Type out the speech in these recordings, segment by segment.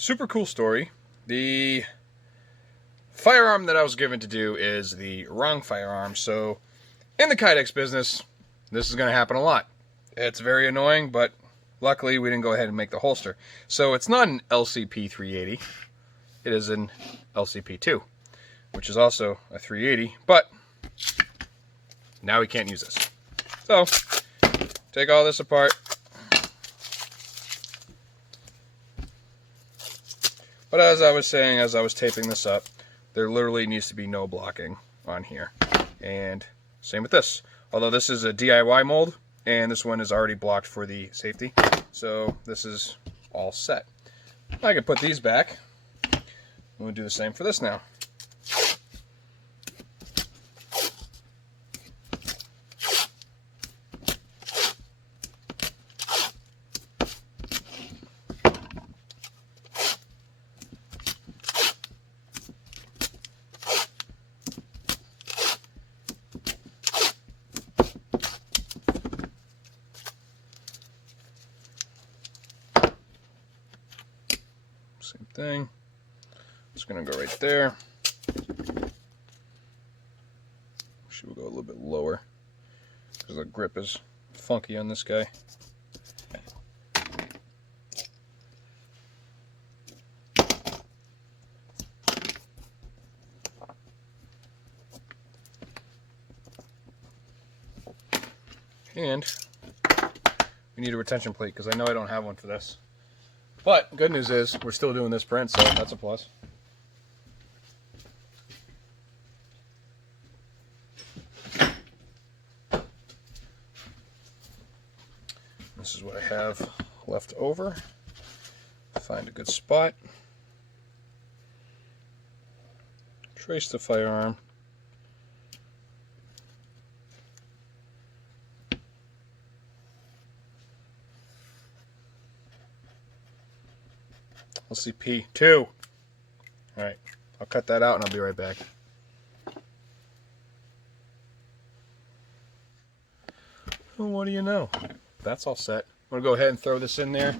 super cool story. The firearm that I was given to do is the wrong firearm. So in the Kydex business, this is going to happen a lot. It's very annoying, but luckily we didn't go ahead and make the holster. So it's not an LCP 380. It is an LCP II, which is also a 380, but now we can't use this. So take all this apart. But as I was saying, as I was taping this up, there literally needs to be no blocking on here. And same with this. Although this is a DIY mold, and this one is already blocked for the safety. So this is all set. I can put these back. We'll do the same for this now. Same thing. It's going to go right there. Should we go a little bit lower because the grip is funky on this guy. And we need a retention plate because I know I don't have one for this. But good news is we're still doing this print, so that's a plus. This is what I have left over. Find a good spot. Trace the firearm. LCP II. Alright, I'll cut that out and I'll be right back. Well, what do you know? That's all set. I'm going to go ahead and throw this in there.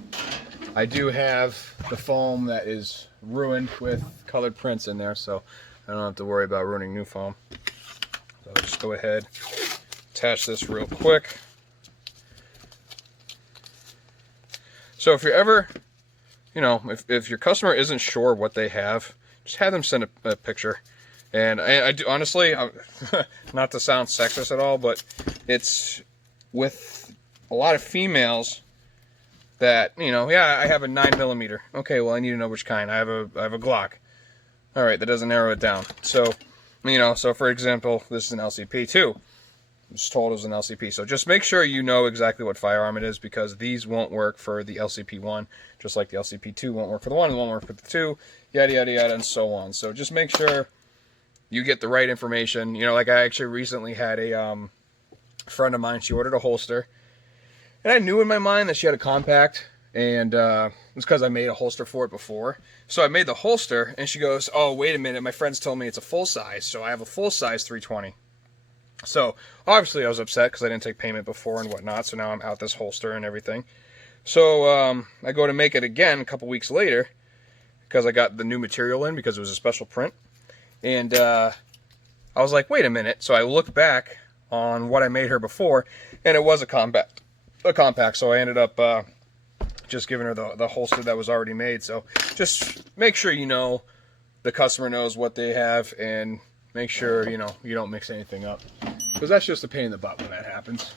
I do have the foam that is ruined with colored prints in there, so I don't have to worry about ruining new foam. So I'll just go ahead, attach this real quick. So if you're ever, you know, if your customer isn't sure what they have, just have them send a picture. And I do, honestly, not to sound sexist at all, but it's with a lot of females that, you know, yeah, I have a 9mm. Okay, well, I need to know which kind. I have a Glock. All right, that doesn't narrow it down. So, you know, so for example, this is an LCP II. I was told it was an LCP. So just make sure you know exactly what firearm it is, because these won't work for the LCP I, just like the LCP II won't work for the 1, it won't work for the 2, yada, yada, yada, and so on. So just make sure you get the right information. You know, like I actually recently had a friend of mine, she ordered a holster, and I knew in my mind that she had a compact, and it's because I made a holster for it before. So I made the holster, and she goes, oh, wait a minute, my friends told me it's a full size, so I have a full size 320. So obviously I was upset because I didn't take payment before and whatnot, so now I'm out this holster and everything. So I go to make it again a couple weeks later because I got the new material in because it was a special print. And I was like, wait a minute. So I looked back on what I made her before, and it was a compact. So I ended up just giving her the holster that was already made. So just make sure you know, the customer knows what they have, and make sure, you know, you don't mix anything up, because that's just a pain in the butt when that happens.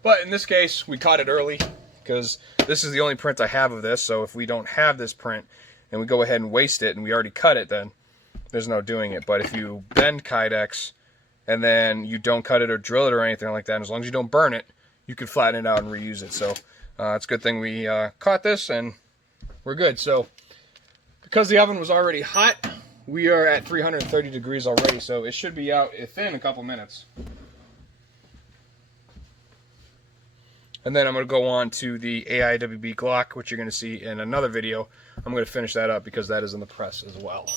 But in this case, we caught it early because this is the only print I have of this. So if we don't have this print and we go ahead and waste it and we already cut it, then there's no doing it. But if you bend Kydex and then you don't cut it or drill it or anything like that, as long as you don't burn it, you can flatten it out and reuse it. So it's a good thing we caught this and we're good. So because the oven was already hot, we are at 330 degrees already, so it should be out within a couple minutes. And then I'm going to go on to the AIWB Glock, which you're going to see in another video. I'm going to finish that up because that is in the press as well.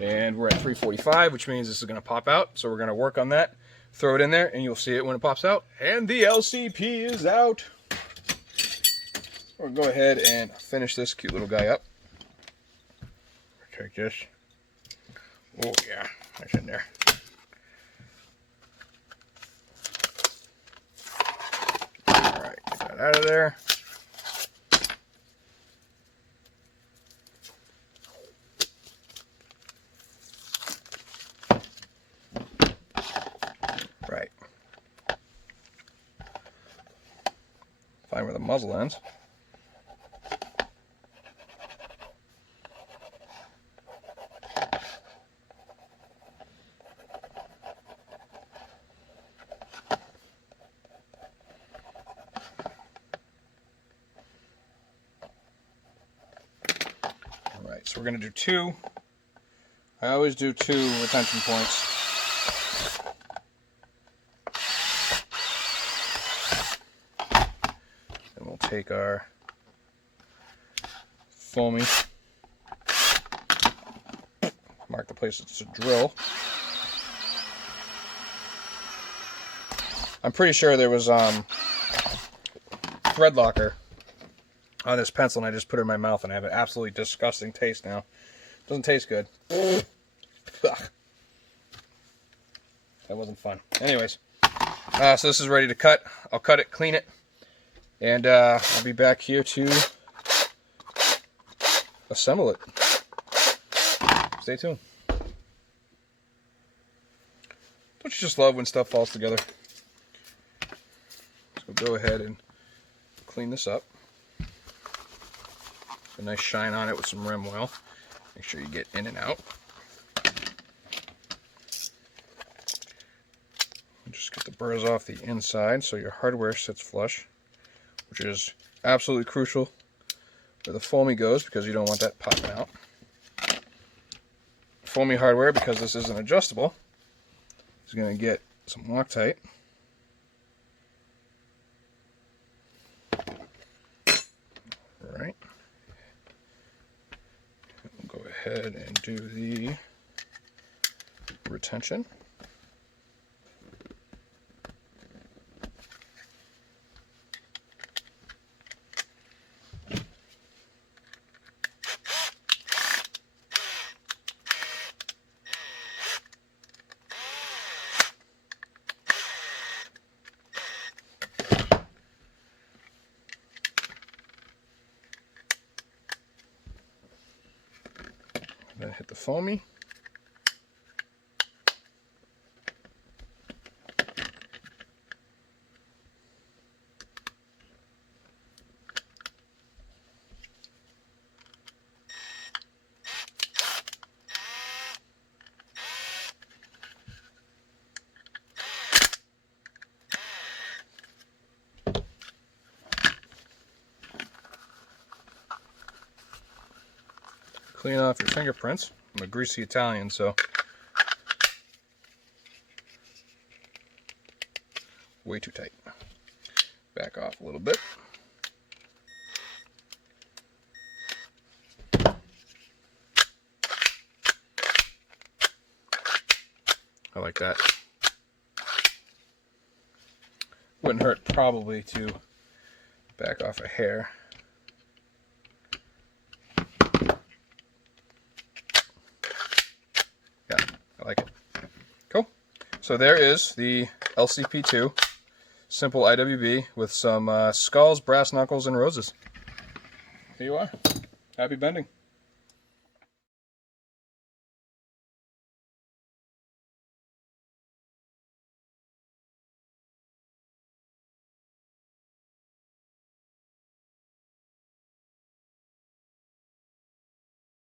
And we're at 345, which means this is going to pop out, so we're going to work on that. Throw it in there, and you'll see it when it pops out. And the LCP is out. We'll go ahead and finish this cute little guy up. take this. Oh yeah, that's in there. Alright, get that out of there. Right. Find where the muzzle ends. Alright, so we're going to do 2. I always do 2 retention points. And we'll take our foamy, mark the place it's a drill. I'm pretty sure there was thread locker on this pencil, and I just put it in my mouth, and I have an absolutely disgusting taste now. Doesn't taste good. Ugh. That wasn't fun. Anyways, so this is ready to cut. I'll cut it, clean it, and I'll be back here to assemble it. Stay tuned. Don't you just love when stuff falls together? So go ahead and clean this up. A nice shine on it with some rim oil. Make sure you get in and out. And just get the burrs off the inside so your hardware sits flush, which is absolutely crucial where the foamy goes, because you don't want that popping out. Foamy hardware, because this isn't adjustable, is going to get some Loctite. Alright. We'll go ahead and do the retention. Then hit the foamy. Clean off your fingerprints. I'm a greasy Italian, so way too tight. Back off a little bit. I like that. Wouldn't hurt probably to back off a hair. Yeah, I like it. Cool. So there is the LCP II simple IWB with some skulls, brass knuckles, and roses. Here you are. Happy bending.